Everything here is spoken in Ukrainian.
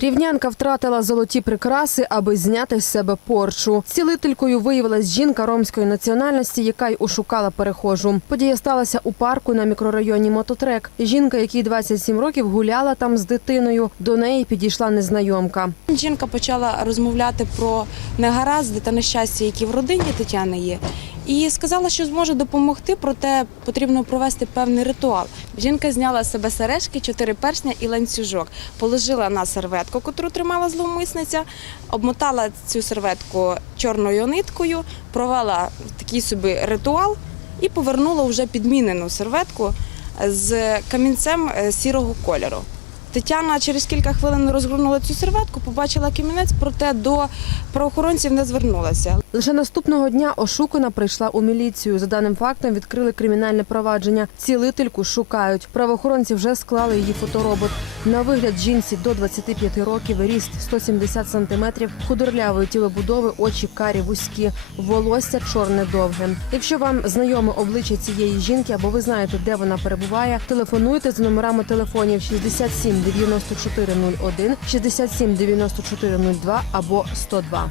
Рівнянка втратила золоті прикраси, аби зняти з себе порчу. Цілителькою виявилась жінка ромської національності, яка й ошукала перехожу. Подія сталася у парку на мікрорайоні Мототрек. Жінка, якій 27 років, гуляла там з дитиною. До неї підійшла незнайомка. Жінка почала розмовляти про негаразди та нещастя, які в родині Тетяни є, і сказала, що зможе допомогти, проте потрібно провести певний ритуал. Жінка зняла з себе сережки, чотири персня і ланцюжок, положила на серветку, котру тримала зловмисниця, обмотала цю серветку чорною ниткою, провела такий собі ритуал і повернула вже підмінену серветку з камінцем е, сірого кольору. Тетяна через кілька хвилин розгорнула цю серветку, побачила камінець, проте до правоохоронців не звернулася. Лише наступного дня ошукана прийшла у міліцію. За даним фактом відкрили кримінальне провадження. Цілительку шукають. Правоохоронці вже склали її фоторобот. На вигляд жінці до 25 років, ріст 170 сантиметрів, худорлявої тілобудови, очі карі вузькі, волосся чорне довге. Якщо вам знайоме обличчя цієї жінки або ви знаєте, де вона перебуває, телефонуйте за номерами телефонів 67 94 01, 67 94 02 або 102.